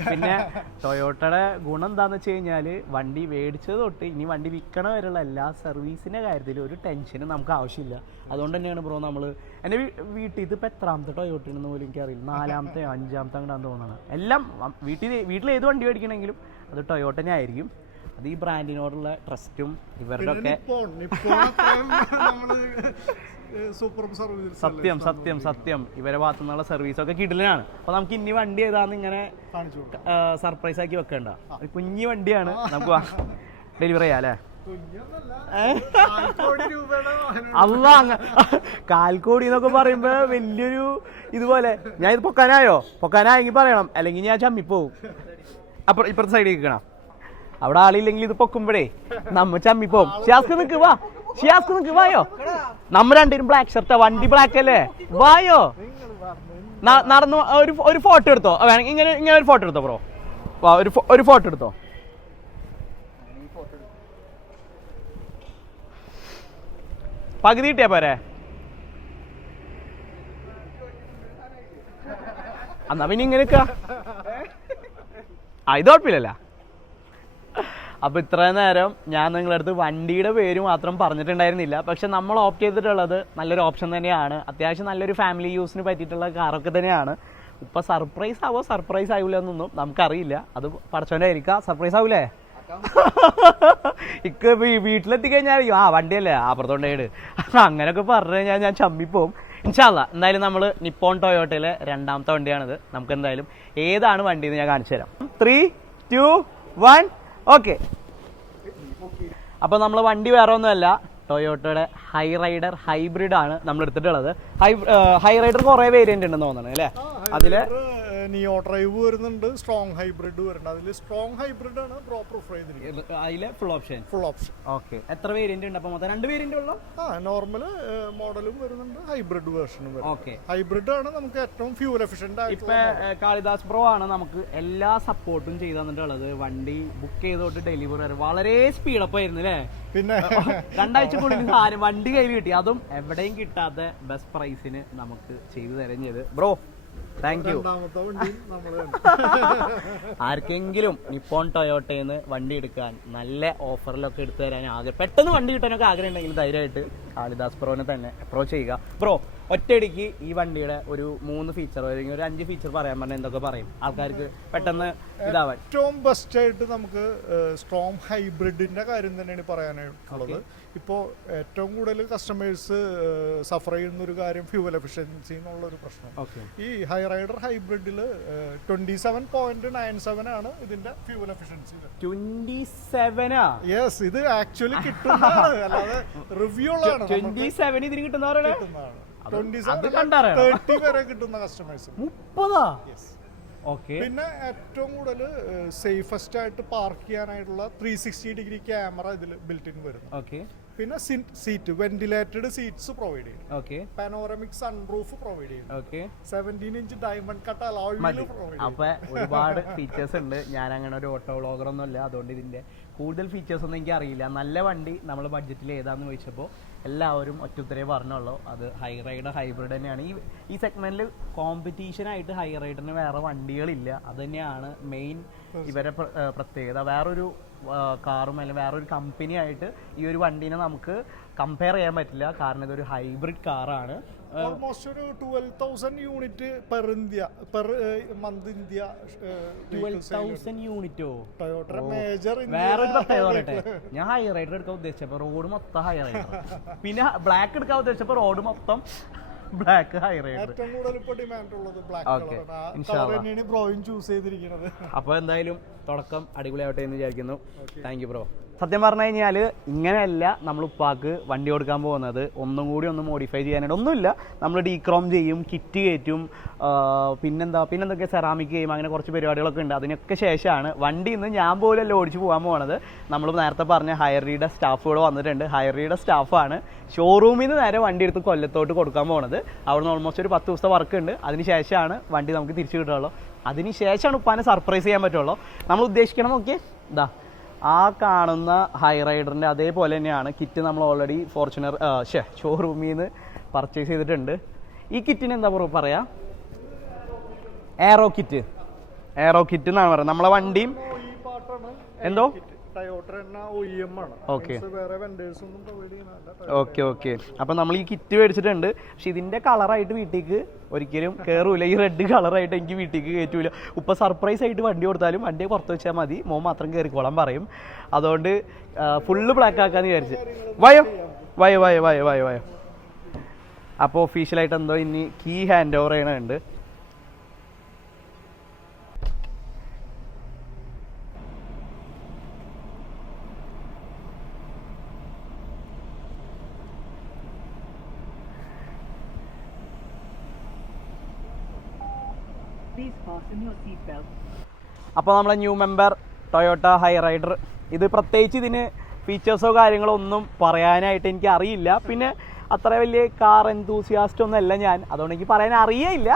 പിന്നെ ടൊയോട്ടയുടെ ഗുണം എന്താന്ന് വെച്ച് കഴിഞ്ഞാല് വണ്ടി മേടിച്ചത് തൊട്ട് ഇനി വണ്ടി വിൽക്കണ വരെയുള്ള എല്ലാ സർവീസിന്റെ കാര്യത്തിൽ ഒരു ടെൻഷനും നമുക്ക് ആവശ്യമില്ല. അതുകൊണ്ട് തന്നെയാണ് ബ്രോ നമ്മള് എന്റെ വീട്ടിൽ ഇതിപ്പോ എത്രാമത്തെ ടൊയോട്ടയാണെന്ന് പോലും എനിക്കറിയില്ല. 4ാമത്തെ 5ാമത്തെ അങ്ങനെയാണെന്ന് തോന്നുന്നത്. എല്ലാം വീട്ടിൽ ഏത് വണ്ടി മേടിക്കണമെങ്കിലും അത് ടൊയോട്ടനെ ആയിരിക്കും. അത് ഈ ബ്രാൻഡിനോടുള്ള ട്രസ്റ്റും ഇവരുടെ ഒക്കെ സത്യം സത്യം സത്യം ഇവരെ ഭാഗത്തു നിന്നുള്ള സർവീസൊക്കെ കിടലാണ്. അപ്പോൾ നമുക്ക് ഇനി വണ്ടി ഏതാന്ന് ഇങ്ങനെ സർപ്രൈസ് ആക്കി വെക്കണ്ട. ഒരു കുഞ്ഞി വണ്ടിയാണ്, നമുക്ക് ഡെലിവറി ചെയ്യാം അല്ലേ? അല്ല, 1,000 കോടി എന്നൊക്കെ പറയുമ്പോ വലിയൊരു ഇതുപോലെ. ഞാൻ ഇത് പൊക്കാനായെങ്കിൽ പറയണം, അല്ലെങ്കിൽ ഞാൻ ചമ്മിപ്പോവും. അപ്പൊ ഇപ്പുറത്തെ സൈഡിൽ നിൽക്കണം, അവിടെ ആളില്ലെങ്കിൽ ഇത് പൊക്കുമ്പോഴേ നമ്മ ചമ്മിപ്പോവും. ഷിയാസ്ക് നിക്ക് വാ, ഷിയാസ്ക് നിക്ക് വായോ. നമ്മ രണ്ടുപേരും ബ്ലാക്ക് ഷർട്ടാ, വണ്ടി ബ്ലാക്ക് അല്ലേ, വായോ. നടന്നു ഒരു ഫോട്ടോ എടുത്തോ, വേണമെങ്കിൽ ഇങ്ങനെ ഒരു ഫോട്ടോ എടുത്തോ ബ്രോ. വാ, ഒരു ഫോട്ടോ എടുത്തോ. പകുതി കിട്ടിയാ പോരെ? എന്നാ പിന്നെ ഇങ്ങനെ ഇത് കുഴപ്പമില്ലല്ല. അപ്പൊ ഇത്രയും നേരം ഞാൻ നിങ്ങളുടെ അടുത്ത് വണ്ടിയുടെ പേര് മാത്രം പറഞ്ഞിട്ടുണ്ടായിരുന്നില്ല. പക്ഷെ നമ്മൾ ഓപ്റ്റ് ചെയ്തിട്ടുള്ളത് നല്ലൊരു ഓപ്ഷൻ തന്നെയാണ്. അത്യാവശ്യം നല്ലൊരു ഫാമിലി യൂസിന് പറ്റിയിട്ടുള്ള കാറൊക്കെ തന്നെയാണ്. ഇപ്പൊ സർപ്രൈസ് ആവോ സർപ്രൈസ് ആവില്ല എന്നൊന്നും നമുക്കറിയില്ല. അത് പഠിച്ചോൻ്റെ ആയിരിക്കാം. സർപ്രൈസ് ആവൂലേ? ഇക്ക് വീട്ടിലെത്തിക്കഴിഞ്ഞാൽ വണ്ടിയല്ലേ അപ്പുറത്തോണ്ടേട് അങ്ങനെയൊക്കെ പറഞ്ഞു കഴിഞ്ഞാൽ ഞാൻ ചമ്മിപ്പോവും. ഇൻഷാല്ലാ എന്തായാലും നമ്മൾ നിപ്പോൺ ടൊയോട്ടയിലെ 2ാമത്തെ വണ്ടിയാണിത്. നമുക്ക് എന്തായാലും ഏതാണ് വണ്ടി എന്ന് ഞാൻ കാണിച്ചു തരാം. 3, 2, 1 ഓക്കെ. അപ്പോൾ നമ്മൾ വണ്ടി വേറെ ഒന്നുമല്ല, ടൊയോട്ടയുടെ ഹൈ റൈഡർ ഹൈബ്രിഡ് ആണ് നമ്മൾ എടുത്തിട്ടുള്ളത്. ഹൈ റൈഡർ കുറേ വേരിയന്റ് ഉണ്ടെന്ന് തോന്നുന്നു അല്ലേ? അതില് നിയോ ഡ്രൈവ് വരുന്നുണ്ട്, സ്ട്രോങ് ഹൈബ്രിഡ് വരുന്നുണ്ട്. അതിൽ സ്ട്രോങ് ഹൈബ്രിഡ് ആണ് ബ്രോ പ്രിഫർ ചെയ്തിരിക്കുന്നത്. അതിലെ ഫുൾ ഓപ്ഷൻ. ഓക്കെ. എത്ര വേരിയന്റ് ഉണ്ട്? അപ്പോൾ മൊത്തം 2 വേരിയന്റ് ഉള്ളൂ. നോർമൽ മോഡലും വരുന്നുണ്ട്, ഹൈബ്രിഡ് വേർഷനും വരുന്നുണ്ട്. ഹൈബ്രിഡ് ആണ് നമുക്ക് ഏറ്റവും ഫ്യൂൽ എഫിഷ്യന്റ് ആയിട്ട്. ഇപ്പൊ കാളിദാസ് ബ്രോ ആണ് നമുക്ക് എല്ലാ സപ്പോർട്ടും ചെയ്തു തന്നിട്ടുള്ളത്. വണ്ടി ബുക്ക് ചെയ്തോട്ട് ഡെലിവറി വരെ വളരെ സ്പീഡപ്പ് ആയിരുന്നു അല്ലേ? പിന്നെ 2 ആഴ്ചക്കുള്ളിൽ സാധനം വണ്ടി കയ്യിൽ കിട്ടി, അതും എവിടെയും കിട്ടാത്ത ബെസ്റ്റ് പ്രൈസിന് നമുക്ക് ചെയ്തു തരം ചെയ്ത് ബ്രോ. Thank you. ആർക്കെങ്കിലും നിപ്പോൺ ടൊയോട്ടയിൽ വണ്ടി എടുക്കാൻ നല്ല ഓഫറിലൊക്കെ എടുത്തു തരാൻ പെട്ടെന്ന് വണ്ടി കിട്ടാനൊക്കെ ആഗ്രഹം ഉണ്ടെങ്കിൽ ധൈര്യമായിട്ട് കാളിദാസ് ബ്രോനെ തന്നെ അപ്രോച്ച് ചെയ്യുക. ബ്രോ, ഒറ്റയടിക്ക് ഈ വണ്ടിയുടെ ഒരു 3 ഫീച്ചർ അല്ലെങ്കിൽ ഒരു 5 ഫീച്ചർ പറയാൻ പറഞ്ഞാൽ എന്തൊക്കെ പറയും ആൾക്കാർക്ക് പെട്ടെന്ന് ഇതാവാൻ? ഏറ്റവും ബെസ്റ്റ് ആയിട്ട് നമുക്ക് സ്ട്രോങ് ഹൈബ്രിഡിന്റെ കാര്യം തന്നെയാണ് പറയാനായിട്ടുള്ളത്. ഇപ്പോൾ ഏറ്റവും കൂടുതൽ കസ്റ്റമേഴ്സ് സഫർ ചെയ്യുന്ന ഒരു കാര്യം ഫ്യൂവൽ എഫിഷ്യൻസി എന്നുള്ള ഒരു പ്രശ്നം. ഈ ഹൈ റൈഡർ ഹൈബ്രിഡിൽ 27.97 ആണ് ഇതിന്റെ ഫ്യൂവൽ എഫിഷ്യൻസി. 27? യെസ്, ഇത് ആക്ച്വലി കിട്ടുന്നതാണ്, അല്ലാതെ റിവ്യൂ ഉള്ളതാണ്. 27 ഇതിന് കിട്ടുന്നവരാണ് 30 വരെ കിട്ടുന്ന കസ്റ്റമേഴ്സ്. 30? പിന്നെ ഏറ്റവും കൂടുതൽ സേഫസ്റ്റ് ആയിട്ട് പാർക്ക് ചെയ്യാനായിട്ടുള്ള 360 ഡിഗ്രി ക്യാമറ ഇതിൽ ബിൽറ്റ് ഇൻ വരുന്നു. പിന്നെ സീറ്റ് വെന്റിലേറ്റഡ് സീറ്റ്സ് പ്രൊവൈഡ് ചെയ്യും. പാനോറമിക് സൺറൂഫ് പ്രൊവൈഡ് ചെയ്യും. 17 inch diamond cut alloy wheel provide ചെയ്യും. അപ്പൊ ഒരുപാട് ഫീച്ചേഴ്സ് ഉണ്ട്. ഞാൻ അങ്ങനെ ഒരു ഓട്ടോ വ്ളോഗർ ഒന്നും അല്ല, അതുകൊണ്ട് ഇതിന്റെ കൂടുതൽ ഫീച്ചേഴ്സ് ഒന്നും എനിക്ക് അറിയില്ല. നല്ല വണ്ടി നമ്മൾ ബഡ്ജറ്റിൽ ഏതാന്ന് ചോദിച്ചപ്പോൾ എല്ലാവരും ഒറ്റുത്തരേ പറഞ്ഞുള്ളൂ, അത് ഹൈ റൈഡർ ഹൈബ്രിഡ് തന്നെയാണ്. ഈ സെഗ്മെന്റിൽ കോമ്പറ്റീഷനായിട്ട് ഹൈ റൈഡറിന് വേറെ വണ്ടികളില്ല. അത് തന്നെയാണ് മെയിൻ ഇവരെ പ്രത്യേകത. വേറൊരു കാറും അല്ലെങ്കിൽ വേറൊരു കമ്പനി ആയിട്ട് ഈ ഒരു വണ്ടീനെ നമുക്ക് കമ്പയർ ചെയ്യാൻ പറ്റില്ല, കാരണം ഇതൊരു ഹൈബ്രിഡ് കാറാണ്. ഓൾമോസ്റ്റ് ഒരു 12,000 യൂണിറ്റ് പെർ മന്ത് ഇന്ത്യ. 12,000 യൂണിറ്റോ? Toyota major. വേറൊരു പ്രത്യേകത പറയട്ടെ, ഞാൻ ഹൈ റൈഡർ എടുക്കാൻ ഉദ്ദേശിച്ചപ്പോ റോഡ് മൊത്തം ഹൈ റൈഡർ, പിന്നെ ബ്ലാക്ക് എടുക്കാൻ ഉദ്ദേശിച്ചപ്പോ റോഡ് മൊത്തം ബ്ലാക്ക് ഹൈ റൈഡർ. ഏറ്റവും കൂടുതൽ ഇപ്പോൾ ഡിമാൻഡ് ഉള്ളത് ബ്ലാക്ക് കളറാണ്. ബ്രോയും ചൂസ് ചെയ്തിരിക്കുന്നത്. അപ്പോൾ എന്തായാലും തുടക്കം അടിപൊളിയാവട്ടെ എന്ന് വിചാരിക്കുന്നു. Thank you bro. സത്യം പറഞ്ഞു കഴിഞ്ഞാൽ ഇങ്ങനെയല്ല നമ്മൾ ഉപ്പാക്ക് വണ്ടി കൊടുക്കാൻ പോകുന്നത്. ഒന്നും കൂടി ഒന്ന് മോഡിഫൈ ചെയ്യാനായിട്ട് ഒന്നുമില്ല, നമ്മൾ ഡീക്രോം ചെയ്യും, കിറ്റ് കയറ്റും, പിന്നെന്തൊക്കെ സെറാമിക് ചെയ്യും, അങ്ങനെ കുറച്ച് പരിപാടികളൊക്കെ ഉണ്ട്. അതിനൊക്കെ ശേഷമാണ് വണ്ടി ഇന്ന് ഞാൻ പോലും ഓടിച്ച് പോകാൻ പോകുന്നത്. നമ്മൾ നേരത്തെ പറഞ്ഞ ഹൈറിയുടെ സ്റ്റാഫുകൾ വന്നിട്ടുണ്ട്. ഹൈറിയുടെ സ്റ്റാഫാണ് ഷോറൂമിൽ നിന്ന് നേരെ വണ്ടി എടുത്ത് കൊല്ലത്തോട്ട് കൊടുക്കാൻ പോകുന്നത്. അവിടുന്ന് ഓൾമോസ്റ്റ് ഒരു 10 ദിവസത്തെ വർക്ക് ഉണ്ട്. അതിന് ശേഷമാണ് വണ്ടി നമുക്ക് തിരിച്ചു കിട്ടുള്ളൂ. അതിന് ശേഷമാണ് ഉപ്പാനെ സർപ്രൈസ് ചെയ്യാൻ പറ്റുള്ളൂ. നമ്മൾ ഉദ്ദേശിക്കണം നോക്കിയേ, ഇതാ ആ കാണുന്ന ഹൈ റൈഡറിൻ്റെ അതേപോലെ തന്നെയാണ് കിറ്റ്. നമ്മൾ ഓൾറെഡി ഫോർച്യൂണർ ഷോറൂമിൽ നിന്ന് പർച്ചേസ് ചെയ്തിട്ടുണ്ട്. ഈ കിറ്റിന് എന്താ പറയാ? എയറോ കിറ്റ് എന്നാണ് പറയുന്നത്. നമ്മളെ വണ്ടിയും എന്തോ ടയോട്ട തന്നെ OEM ആണ്. വേറെ വെൻഡേഴ്സ് ഒന്നും പ്രൊവൈഡ് ചെയ്യുന്നില്ല. ഓക്കെ. അപ്പൊ നമ്മൾ ഈ കിറ്റ് മേടിച്ചിട്ടുണ്ട്. പക്ഷെ ഇതിന്റെ കളറായിട്ട് വീട്ടിലേക്ക് ഒരിക്കലും കയറൂല. ഈ റെഡ് കളറായിട്ട് എനിക്ക് വീട്ടിലേക്ക് കയറ്റൂല. ഉപ്പ സർപ്രൈസ് ആയിട്ട് വണ്ടി കൊടുത്താലും വണ്ടി പുറത്ത് വെച്ചാൽ മതി, മോൻ മാത്രം കയറിക്കോളാൻ പറയും. അതുകൊണ്ട് ഫുള്ള് ബ്ലാക്ക് ആക്കാന്ന് വിചാരിച്ച്. വയോ. അപ്പോൾ ഒഫീഷ്യലായിട്ട് എന്തോ ഇനി കീ ഹാൻഡ് ഓവർ ചെയ്യണുണ്ട്. അപ്പോൾ നമ്മളെ ന്യൂ മെമ്പർ ടൊയോട്ട ഹൈറൈഡർ. ഇത് പ്രത്യേകിച്ച് ഇതിന് ഫീച്ചേഴ്സോ കാര്യങ്ങളോ ഒന്നും പറയാനായിട്ട് എനിക്ക് അറിയില്ല. പിന്നെ അത്ര വലിയ കാർ എന്തൂസിയാസ്റ്റ് ഒന്നും അല്ല ഞാൻ, അതുകൊണ്ട് എനിക്ക് പറയാൻ അറിയില്ല.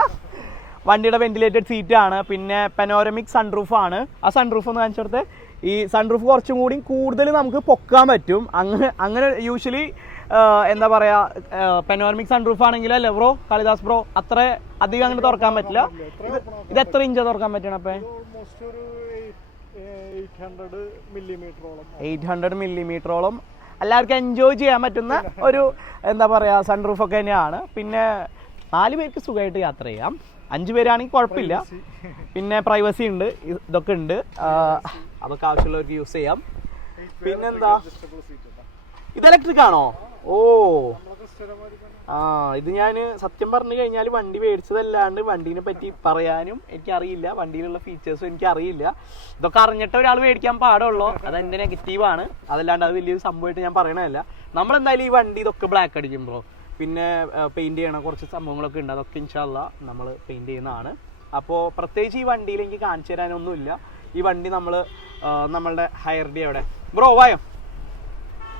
വണ്ടിയുടെ വെന്റിലേറ്റഡ് സീറ്റാണ്, പിന്നെ പെനോരമിക് സൺറൂഫ് ആണ്. ആ സൺറൂഫ് ഒന്ന് കാണിച്ചെടുത്ത്. ഈ സൺറൂഫ് കുറച്ചും കൂടി കൂടുതൽ നമുക്ക് പൊക്കാൻ പറ്റും. അങ്ങനെ യൂഷ്വലി എന്താ പറയുക, പെനോരമിക് സൺറൂഫ് ആണെങ്കിലോ അല്ലേ ബ്രോ, കാളിദാസ് ബ്രോ, അത്ര അധികം അങ്ങനെ തുറക്കാൻ പറ്റില്ല. ഇത് എത്ര ഇഞ്ചാണ് തുറക്കാൻ പറ്റണം? അപ്പം 800 മില്ലിമീറ്ററോളം എല്ലാവർക്കും എൻജോയ് ചെയ്യാൻ പറ്റുന്ന ഒരു എന്താ പറയുക സൺറൂഫ് ഒക്കെ തന്നെയാണ്. പിന്നെ 4 പേർക്ക് സുഖമായിട്ട് യാത്ര ചെയ്യാം, 5 പേരാണെങ്കിൽ കുഴപ്പമില്ല. പിന്നെ പ്രൈവസി ഉണ്ട്, ഇതൊക്കെ ഉണ്ട്, അതൊക്കെ ആവശ്യമുള്ളവർക്ക് യൂസ് ചെയ്യാം. പിന്നെന്താ, ഇത് ഇലക്ട്രിക് ആണോ? ഓ ഇത് ഞാൻ സത്യം പറഞ്ഞു കഴിഞ്ഞാൽ വണ്ടി മേടിച്ചതല്ലാണ്ട് വണ്ടീനെ പറ്റി പറയാനും എനിക്കറിയില്ല, വണ്ടിയിലുള്ള ഫീച്ചേഴ്സും എനിക്കറിയില്ല. ഇതൊക്കെ അറിഞ്ഞിട്ട് ഒരാൾ മേടിക്കാൻ പാടുള്ളൂ, അതെൻ്റെ നെഗറ്റീവാണ്. അതല്ലാണ്ട് അത് വലിയൊരു സംഭവമായിട്ട് ഞാൻ പറയണതല്ല. നമ്മളെന്തായാലും ഈ വണ്ടി ഇതൊക്കെ ബ്ലാക്ക് അടിക്കും ബ്രോ. പിന്നെ പെയിൻറ് ചെയ്യണ കുറച്ച് സംഭവങ്ങളൊക്കെ ഉണ്ട്, അതൊക്കെ ഇൻഷാല്ലാ നമ്മൾ പെയിൻറ് ചെയ്യുന്നതാണ്. അപ്പോൾ പ്രത്യേകിച്ച് ഈ വണ്ടിയിൽ എനിക്ക് കാണിച്ചു തരാനൊന്നുമില്ല. ഈ വണ്ടി നമ്മളുടെ ഹൈർഡി അവിടെ ബ്രോ വായോ.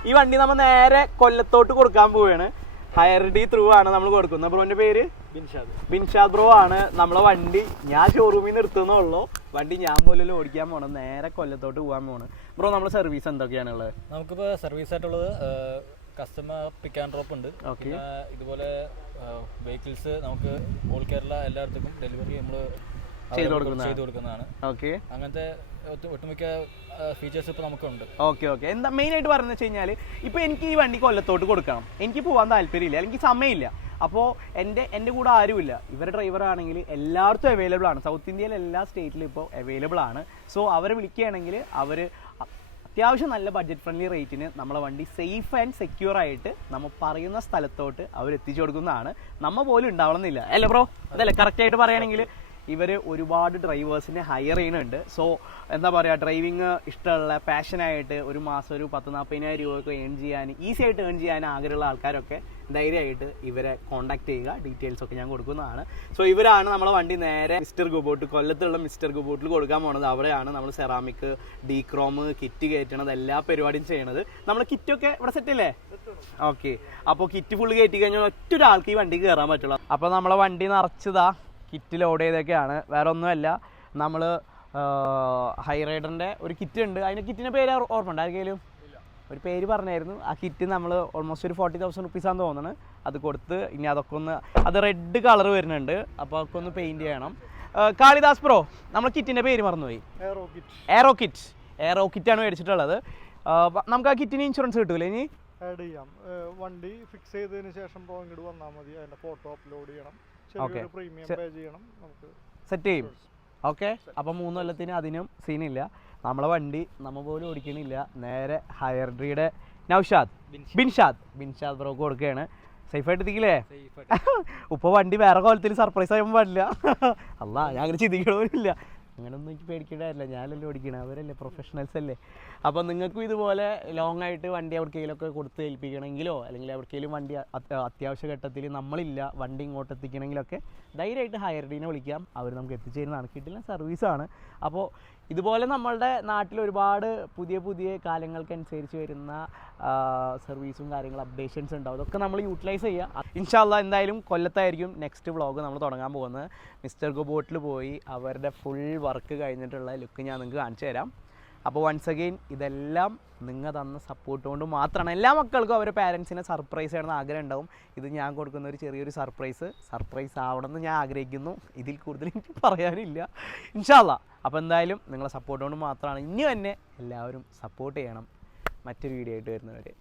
ഈ വണ്ടി നമ്മൾ നേരെ കൊല്ലത്തോട്ട് കൊടുക്കാൻ പോവുകയാണ്. ഹൈർഡി ത്രൂ ആണ് നമ്മൾ കൊടുക്കുന്നത്. ബ്രോന്റെ പേര് ബിൻഷാദ് ബ്രോ ആണ്. നമ്മളെ വണ്ടി ഞാൻ ഷോറൂമിൽ നിന്ന് എടുത്തുന്നുള്ളൂ. വണ്ടി ഞാൻ പോലും ഓടിക്കാൻ പോകണം, നേരെ കൊല്ലത്തോട്ട് പോകാൻ പോകണം. ബ്രോ നമ്മുടെ സർവീസ് എന്തൊക്കെയാണുള്ളത്? നമുക്കിപ്പോൾ സർവീസ് ആയിട്ടുള്ളത് കസ്റ്റമർ പിക്ക് ആൻഡ് ഡ്രോപ്പ് ഉണ്ട്. പിന്നെ ഇതുപോലെ വെഹിക്കിൾസ് നമുക്ക് ഓൾ കേരള എല്ലായിടത്തേക്കും ഡെലിവറി നമ്മൾ ചെയ്തു കൊടുക്കുന്നതാണ്. അങ്ങനത്തെ ഒട്ടുമിക്ക ഫീച്ചേഴ്സ് ഇപ്പോൾ നമുക്കുണ്ട്. ഓക്കെ. എന്താ മെയിൻ ആയിട്ട് പറയുന്നത് വെച്ച് കഴിഞ്ഞാൽ, ഇപ്പോൾ എനിക്ക് ഈ വണ്ടി കൊല്ലത്തോട്ട് കൊടുക്കണം, എനിക്ക് പോകാൻ താല്പര്യമില്ല, അല്ലെങ്കിൽ സമയമില്ല. അപ്പോൾ എൻ്റെ കൂടെ ആരുമില്ല. ഇവരുടെ ഡ്രൈവർ ആണെങ്കിൽ എല്ലായിടത്തും അവൈലബിൾ ആണ്. സൗത്ത് ഇന്ത്യയിലെ എല്ലാ സ്റ്റേറ്റിലും ഇപ്പോൾ അവൈലബിൾ ആണ്. സോ അവരെ വിളിക്കുകയാണെങ്കിൽ അവർ അത്യാവശ്യം നല്ല ബഡ്ജറ്റ് ഫ്രണ്ട്ലി റേറ്റിന് നമ്മളെ വണ്ടി സേഫ് ആൻഡ് സെക്യൂർ ആയിട്ട് നമ്മൾ പറയുന്ന സ്ഥലത്തോട്ട് അവർ എത്തിച്ചു കൊടുക്കുന്നതാണ്. നമ്മൾ പോലും ഉണ്ടാവണമെന്നില്ല അല്ലേ ബ്രോ? അതല്ലേ കറക്റ്റായിട്ട് പറയുകയാണെങ്കിൽ ഇവർ ഒരുപാട് ഡ്രൈവേഴ്സിനെ ഹയർ ചെയ്യുന്നുണ്ട്. സോ എന്താ പറയുക, ഡ്രൈവിങ് ഇഷ്ടമുള്ള പാഷനായിട്ട് ഒരു മാസം ഒരു 10,000-40,000 രൂപയൊക്കെ ഈസി ആയിട്ട് ഏൺ ചെയ്യാൻ ആഗ്രഹമുള്ള ആൾക്കാരൊക്കെ ധൈര്യമായിട്ട് ഇവരെ കോൺടാക്ട് ചെയ്യുക. ഡീറ്റെയിൽസ് ഒക്കെ ഞാൻ കൊടുക്കുന്നതാണ്. സോ ഇവരാണ് നമ്മളെ വണ്ടി നേരെ മിസ്റ്റർ ഗുബോട്ട്, കൊല്ലത്തുള്ള മിസ്റ്റർ ഗുബോട്ടിൽ കൊടുക്കാൻ പോണത്. അവിടെയാണ് നമ്മൾ സെറാമിക്, ഡീക്രോം, കിറ്റ് കയറ്റണത്, എല്ലാ പരിപാടിയും ചെയ്യണത്. നമ്മൾ കിറ്റൊക്കെ ഇവിടെ സെറ്റ് അല്ലേ? ഓക്കെ. അപ്പോൾ കിറ്റ് ഫുള്ള് കയറ്റി കഴിഞ്ഞാൽ ഒറ്റ ഒരാൾക്ക് ഈ വണ്ടിക്ക് കയറാൻ പറ്റുള്ളൂ. അപ്പോൾ നമ്മളെ വണ്ടി നിറച്ചതാ കിറ്റ് ലോഡ് ചെയ്തൊക്കെയാണ്, വേറെ ഒന്നുമല്ല. നമ്മൾ ഹൈറൈഡറിൻ്റെ ഒരു കിറ്റ് ഉണ്ട്. അതിൻ്റെ കിറ്റിൻ്റെ പേര് ഓർമ്മ ഉണ്ട് ആർക്കെങ്കിലും? ഒരു പേര് പറഞ്ഞായിരുന്നു. ആ കിറ്റ് നമ്മൾ ഓൾമോസ്റ്റ് ഒരു 40,000 റുപ്പീസാന്ന് തോന്നുന്നത്. അത് കൊടുത്ത് ഇനി അതൊക്കെ ഒന്ന്, അത് റെഡ് കളർ വരുന്നുണ്ട്, അപ്പോൾ അതൊക്കെ ഒന്ന് പെയിൻറ് ചെയ്യണം. കാളിദാസ് ബ്രോ, നമ്മൾ കിറ്റിൻ്റെ പേര് മറന്നുപോയി. എയറോ കിറ്റാണ് മേടിച്ചിട്ടുള്ളത്. നമുക്ക് ആ കിറ്റിന് ഇൻഷുറൻസ് കിട്ടൂലേ ഇനി? ആഡ് ചെയ്യാം. വണ്ടി ഫിക്സ് ചെയ്തതിന് ശേഷം ബ്രോ ഇങ്ങോട്ട് വന്നാൽ മതി. അതിൻ്റെ ഫോട്ടോ അപ്ലോഡ് ചെയ്യണം, പ്രീമിയം പേ ചെയ്യണം, നമുക്ക് സെറ്റ് ചെയ്യും. ഓക്കെ. അപ്പം 3 കൊല്ലത്തിന് അതിനും സീനില്ല. നമ്മളെ വണ്ടി നമ്മൾ പോലും ഓടിക്കണില്ല, നേരെ ഹൈർഡിയുടെ ബിൻഷാദ് ബ്രോക്ക് കൊടുക്കുകയാണ്. സേഫായിട്ട് എത്തിക്കില്ലേ? ഉപ്പ വണ്ടി വേറെ കോലത്തിൽ സർപ്രൈസ് ആകുമ്പോൾ പാടില്ല. അല്ല, ഞാൻ അങ്ങനെ ചിന്തിക്കണമില്ല. അങ്ങനെയൊന്നും എനിക്ക് പേടിക്കേണ്ടതല്ല, ഞാനല്ലേ ഓടിക്കണേ, അവരല്ലേ പ്രൊഫഷണൽസ് അല്ലേ. അപ്പോൾ നിങ്ങൾക്കും ഇതുപോലെ ലോങ് ആയിട്ട് വണ്ടി എവിടേക്കെങ്കിലുമൊക്കെ കൊടുത്ത് ഏൽപ്പിക്കണമെങ്കിലോ അല്ലെങ്കിൽ എവിടേക്കെങ്കിലും വണ്ടി അത്യാവശ്യ ഘട്ടത്തിൽ നമ്മളില്ല വണ്ടി ഇങ്ങോട്ട് എത്തിക്കണമെങ്കിലൊക്കെ ധൈര്യമായിട്ട് ഹൈർഡീനെ വിളിക്കാം, അവർ നമുക്ക് എത്തിച്ചേരുന്നതാണ്. കിട്ടില്ല സർവീസാണ്. അപ്പോൾ ഇതുപോലെ നമ്മളുടെ നാട്ടിൽ ഒരുപാട് പുതിയ കാലങ്ങൾക്കനുസരിച്ച് വരുന്ന സർവീസും കാര്യങ്ങളും അപ്ഡേഷൻസ് ഉണ്ടാവും. അതൊക്കെ നമ്മൾ യൂട്ടിലൈസ് ചെയ്യുക. ഇൻഷാല്ലാ എന്തായാലും കൊല്ലത്തായിരിക്കും നെക്സ്റ്റ് വ്ളോഗ് നമ്മൾ തുടങ്ങാൻ പോകുന്നത്. മിസ്റ്റർ ഗുബോട്ടിൽ പോയി അവരുടെ ഫുൾ വർക്ക് കഴിഞ്ഞിട്ടുള്ള ലുക്ക് ഞാൻ നിങ്ങൾക്ക് കാണിച്ചു തരാം. അപ്പോൾ വൺസ് അഗെയിൻ ഇതെല്ലാം നിങ്ങൾ തന്ന സപ്പോർട്ട് കൊണ്ട് മാത്രമാണ്. എല്ലാ മക്കൾക്കും അവരുടെ പാരൻസിനെ സർപ്രൈസ് ചെയ്യണമെന്ന് ആഗ്രഹം ഉണ്ടാവും. ഇത് ഞാൻ കൊടുക്കുന്ന ഒരു ചെറിയൊരു സർപ്രൈസ് ആവണമെന്ന് ഞാൻ ആഗ്രഹിക്കുന്നു. ഇതിൽ കൂടുതൽ എനിക്ക് പറയാനില്ല ഇൻഷാ അല്ലാ. അപ്പോൾ എന്തായാലും നിങ്ങളെ സപ്പോർട്ട് കൊണ്ട് മാത്രമാണ്. ഇനി തന്നെ എല്ലാവരും സപ്പോർട്ട് ചെയ്യണം. മറ്റൊരു വീഡിയോ ആയിട്ട് വരുന്നവരെ